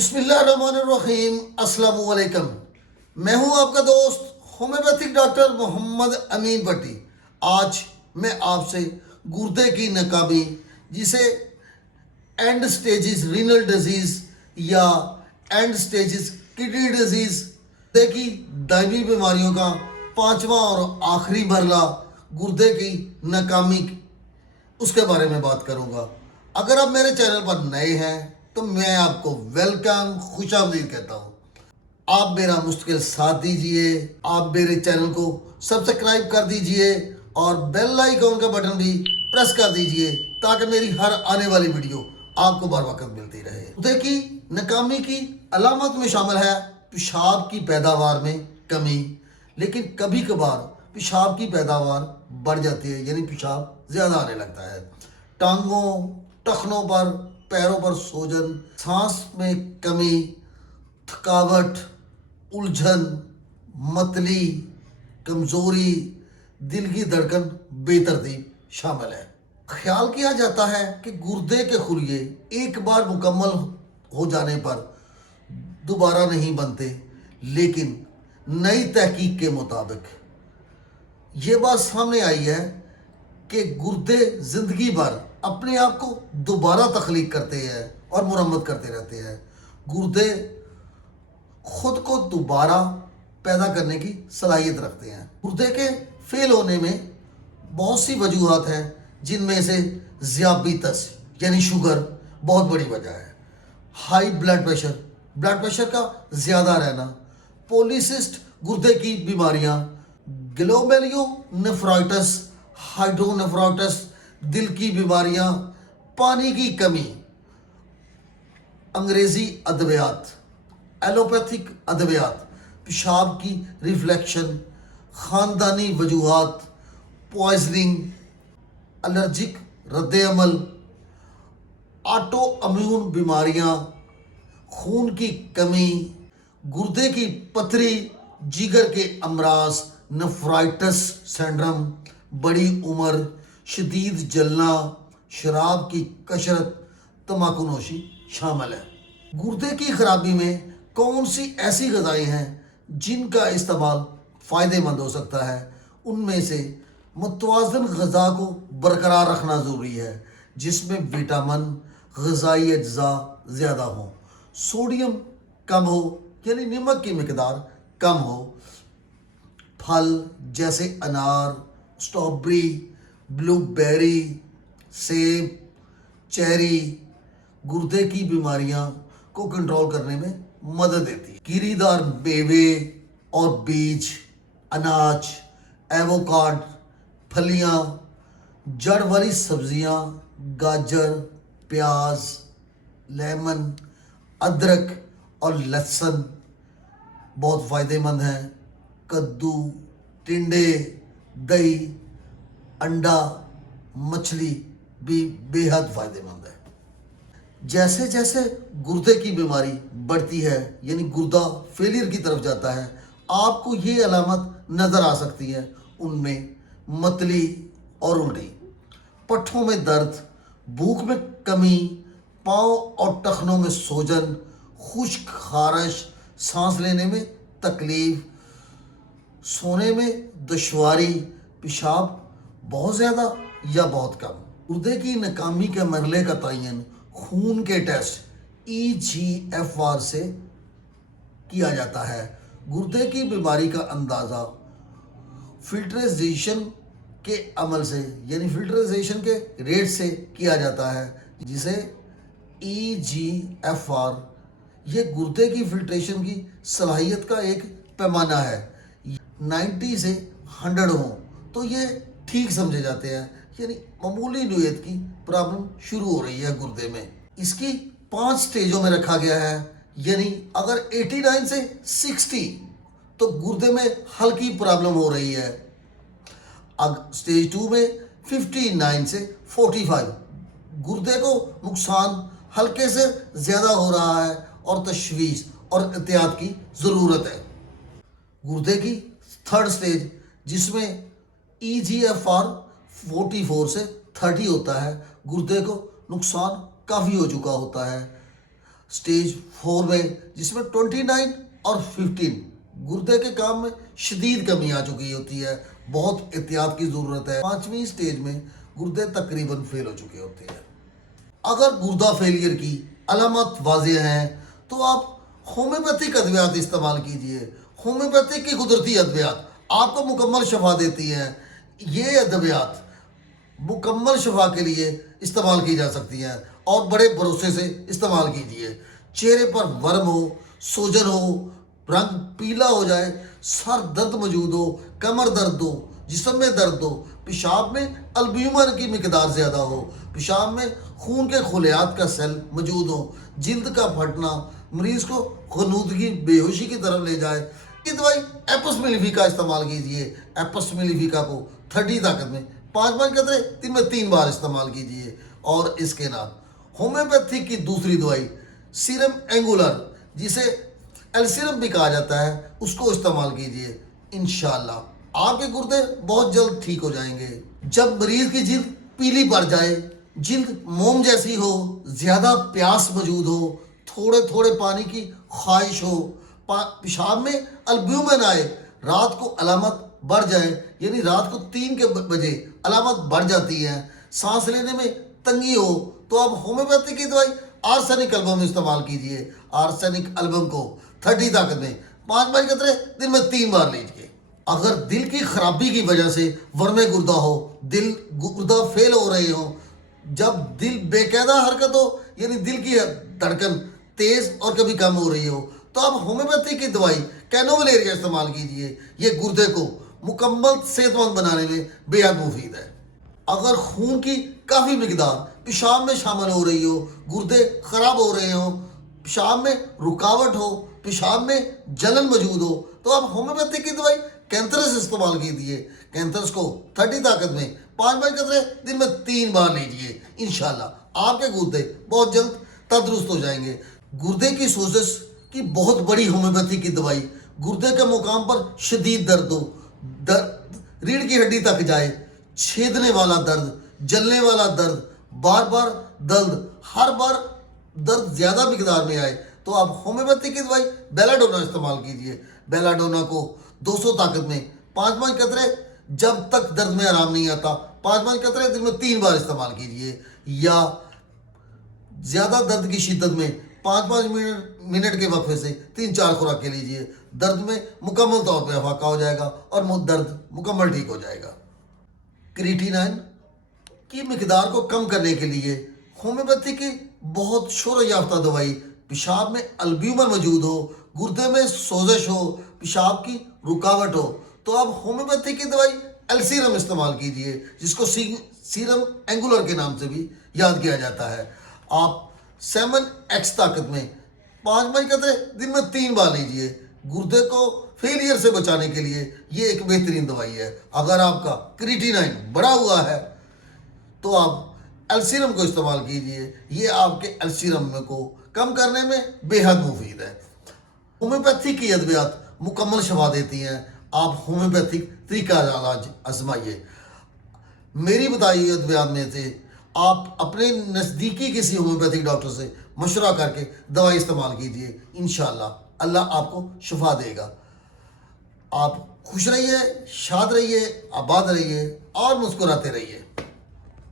बिस्मिल्लाहिर्रहमानिर्रहीम। अस्सलाम वालेकुम। मैं हूं आपका दोस्त होम्योपैथिक डॉक्टर मोहम्मद अमीन भट्टी। आज मैं आपसे गुर्दे की नाकामी, जिसे एंड स्टेजिस रीनल डिजीज या एंड स्टेजिस किडनी डिजीज, गुर्दे की दायमी बीमारियों का पांचवा और आखिरी मरला गुर्दे की नाकामी, उसके बारे में बात करूंगा। अगर आप मेरे चैनल पर नए हैं तो मैं आपको वेलकम, खुशामदीद कहता हूँ। आप मेरा मुश्किल साथ दीजिए, आप मेरे चैनल को सब्सक्राइब कर दीजिए और बेल आइकॉन का बटन भी प्रेस कर दीजिए ताकि मेरी हर आने वाली वीडियो आपको बर वक्त मिलती रहे। गुर्दे की नाकामी की अलामत में शामिल है पेशाब की पैदावार में कमी, लेकिन कभी कभार पेशाब की पैदावार बढ़ जाती है, यानी पेशाब ज़्यादा आने लगता है। टांगों, टखनों पर, पैरों पर सूजन, सांस में कमी, थकावट, उलझन, मतली, कमज़ोरी, दिल की धड़कन बेतरतीब शामिल है। ख्याल किया जाता है कि गुर्दे के खुलिये एक बार मुकम्मल हो जाने पर दोबारा नहीं बनते, लेकिन नई तहकीक के मुताबिक ये बात सामने आई है कि गुर्दे ज़िंदगी भर अपने आप को दोबारा तख्लीक करते हैं और मुरम्मत करते रहते हैं। गुर्दे खुद को दोबारा पैदा करने की सलाहियत रखते हैं। गुर्दे के फेल होने में बहुत सी वजूहात हैं, जिनमें से ज़ियाबितस यानी शुगर बहुत बड़ी वजह है। हाई ब्लड प्रेशर का ज़्यादा रहना, पॉलीसिस्ट गुर्दे की बीमारियां, ग्लोमेरुलोनेफ्राइटिस, हाइड्रोनेफ्राइटिस, दिल की बीमारियां, पानी की कमी, अंग्रेज़ी अद्वियात, एलोपैथिक अद्वियात, पेशाब की रिफ्लेक्शन, ख़ानदानी वजूहात, पॉइजनिंग, एलर्जिक रद्द-ए-अमल, ऑटो इम्यून बीमारियां, खून की कमी, गुर्दे की पथरी, जिगर के अमराज, नेफ्राइटिस सिंड्रोम, बड़ी उम्र, शदीद जलना, शराब की कशरत, तम्बाकूनोशी शामिल है। गुर्दे की खराबी में कौन सी ऐसी ग़िज़ाएँ हैं जिनका इस्तेमाल फ़ायदेमंद हो सकता है? उनमें से मुतवाज़िन ग़िज़ा को बरकरार रखना ज़रूरी है, जिसमें विटामिन, ग़िज़ाई अज्जा ज़्यादा हों, सोडियम कम हो यानी नमक की मकदार कम हो, फल जैसे अनार, स्ट्रॉबेरी, ब्लूबेरी, सेब, चेरी गुर्दे की बीमारियां को कंट्रोल करने में मदद देती है। गिरीदार मेवे और बीज, अनाज, एवोकाड, फलियां, जड़ वाली सब्जियां, गाजर, प्याज, लेमन, अदरक और लहसुन बहुत फ़ायदेमंद हैं। कद्दू, टिंडे, दही, अंडा, मछली भी बेहद फ़ायदेमंद है। जैसे जैसे गुर्दे की बीमारी बढ़ती है, यानी गुर्दा फेलियर की तरफ जाता है, आपको ये अलामत नज़र आ सकती है। उनमें मतली और उल्टी, पट्ठों में दर्द, भूख में कमी, पाँव और टखनों में सूजन, खुश्क खारिश, सांस लेने में तकलीफ़, सोने में दुश्वारी, पेशाब बहुत ज़्यादा या बहुत कम। गुर्दे की नाकामी के मरले का तयन खून के टेस्ट EGFR से किया जाता है। गुर्दे की बीमारी का अंदाज़ा फिल्ट्रेशन के अमल से, यानी फिल्ट्रेशन के रेट से किया जाता है, जिसे EGFR ये गुर्दे की फिल्ट्रेशन की सलाहियत का एक पैमाना है। 90 से 100 हो तो ये ठीक समझे जाते हैं, यानी मामूली नोयत की प्रॉब्लम शुरू हो रही है गुर्दे में। इसकी 5 स्टेजों में रखा गया है, यानी अगर 89 से 60 तो गुर्दे में हल्की प्रॉब्लम हो रही है। अब स्टेज 2 में 59 से 45 गुर्दे को नुकसान हल्के से ज़्यादा हो रहा है और तशवीश और एहतियात की ज़रूरत है। गुर्दे की 3rd स्टेज, जिसमें EGFR 44 से 30 होता है, गुर्दे को नुकसान काफ़ी हो चुका होता है। स्टेज 4 में, जिसमें 29 और 15 गुर्दे के काम में शदीद कमी आ चुकी होती है, बहुत एहतियात की ज़रूरत है। 5वीं स्टेज में गुर्दे तकरीबन फेल हो चुके होते हैं। अगर गुर्दा फेलियर की अलामत वाज़ेह हैं तो आप होम्योपैथिक अद्वियात इस्तेमाल कीजिए। होम्योपैथिक की कुदरती अद्वियात आपको मुकम्मल शफा देती हैं। ये अद्वियात मुकम्मल शफा के लिए इस्तेमाल की जा सकती हैं और बड़े भरोसे से इस्तेमाल कीजिए। चेहरे पर वर्म हो, सूजन हो, रंग पीला हो जाए, सर दर्द मौजूद हो, कमर दर्द हो, जिस्म में दर्द हो, पेशाब में अल्ब्यूमिन की मिकदार ज़्यादा हो, पेशाब में खून के खुलियात का सेल मौजूद हो, जिल्द का फटना, मरीज़ को ग़नूदगी बेहोशी की तरफ ले जाए, ये दवाई एपस मिलीफिका इस्तेमाल कीजिए। एपस मिलीफिका को 30 ताकत में 5 कतरे दिन में 3 बार इस्तेमाल कीजिए। और इसके नाम होम्योपैथिक की दूसरी दवाई सीरम एंगुलर, जिसे एल्सीरम भी कहा जाता है, उसको इस्तेमाल कीजिए। इंशाअल्लाह आपके गुर्दे बहुत जल्द ठीक हो जाएंगे। जब मरीज़ की जिल्द पीली पड़ जाए, जिल्द मोम जैसी हो, ज़्यादा प्यास मौजूद हो, थोड़े थोड़े पानी की ख्वाहिश हो, पेशाब में अल्ब्यूमिन आए, रात को अलामत बढ़ जाए, यानी रात को 3 के बजे अलामत बढ़ जाती है, सांस लेने में तंगी हो, तो आप होम्योपैथी की दवाई आर्सेनिक एल्बम इस्तेमाल कीजिए। आर्सेनिक एल्बम को 30 ताकत में 5 कतरे दिन में 3 बार लीजिए। अगर दिल की खराबी की वजह से वर्मे गुर्दा हो, दिल गुर्दा फेल हो रहे हो, जब दिल बेकायदा हरकत हो, यानी दिल की धड़कन तेज और कभी कम हो रही हो, तो आप होम्योपैथी की दवाई कैनोवलेरिया इस्तेमाल कीजिए। ये गुर्दे को मुकम्मल सेहतमंद बनाने में बेहद मुफीद है। अगर खून की काफ़ी मिकदार पेशाब में शामिल हो रही हो, गुर्दे ख़राब हो रहे हो, पेशाब में रुकावट हो, पेशाब में जलन मौजूद हो, तो आप होम्योपैथी की दवाई कैंथरस इस्तेमाल कीजिए। कैंथरस को 30 ताकत में 5 कतरे दिन में 3 बार लीजिए। इंशाल्लाह आपके गुर्दे बहुत जल्द तंदुरुस्त हो जाएंगे। गुर्दे की सोजिश की बहुत बड़ी होम्योपैथी की दवाई, गुर्दे के मुकाम पर शदीद दर्द हो, दर्द रीढ़ की हड्डी तक जाए, छेदने वाला दर्द, जलने वाला दर्द, बार बार दर्द, हर बार दर्द ज़्यादा मिकदार में आए, तो आप होम्योपैथी की दवाई बेलाडोना इस्तेमाल कीजिए। बेलाडोना को 200 ताकत में 5 कतरे, जब तक दर्द में आराम नहीं आता, 5 कतरे दिन में 3 बार इस्तेमाल कीजिए। या ज़्यादा दर्द की शिद्दत में 5 मिनट के वक्फे से 3-4 खुराकें लीजिए। दर्द में मुकम्मल तौर पर अफाका हो जाएगा और दर्द मुकम्मल ठीक हो जाएगा। क्रिएटिनिन की मिकदार को कम करने के लिए होम्योपैथी की बहुत शोर याफ्ता दवाई, पेशाब में अल्ब्यूमिन मौजूद हो, गुर्दे में सोजिश हो, पेशाब की रुकावट हो, तो आप होम्योपैथी की दवाई एल्सीरम इस्तेमाल कीजिए, जिसको सीरम एंगुलर के नाम से भी याद किया जाता है। आप 7x ताकत में 5 कतरे दिन में 3 बार लीजिए। गुर्दे को फेलियर से बचाने के लिए ये एक बेहतरीन दवाई है। अगर आपका क्रिएटिनिन बढ़ा हुआ है तो आप एल्सीरम को इस्तेमाल कीजिए। ये आपके एल्सीरम को कम करने में बेहद मुफीद है। होम्योपैथी की अद्वियात मुकम्मल शफा देती हैं। आप होम्योपैथिक तरीका इलाज आजमाइए। मेरी बताई हुई अद्वियात में से आप अपने नज़दीकी किसी होम्योपैथिक डॉक्टर से मशवरा करके दवाई इस्तेमाल कीजिए। इंशाअल्लाह अल्लाह आपको शफा देगा। आप खुश रहिए, शाद रहिए, आबाद रहिए और मुस्कुराते रहिए।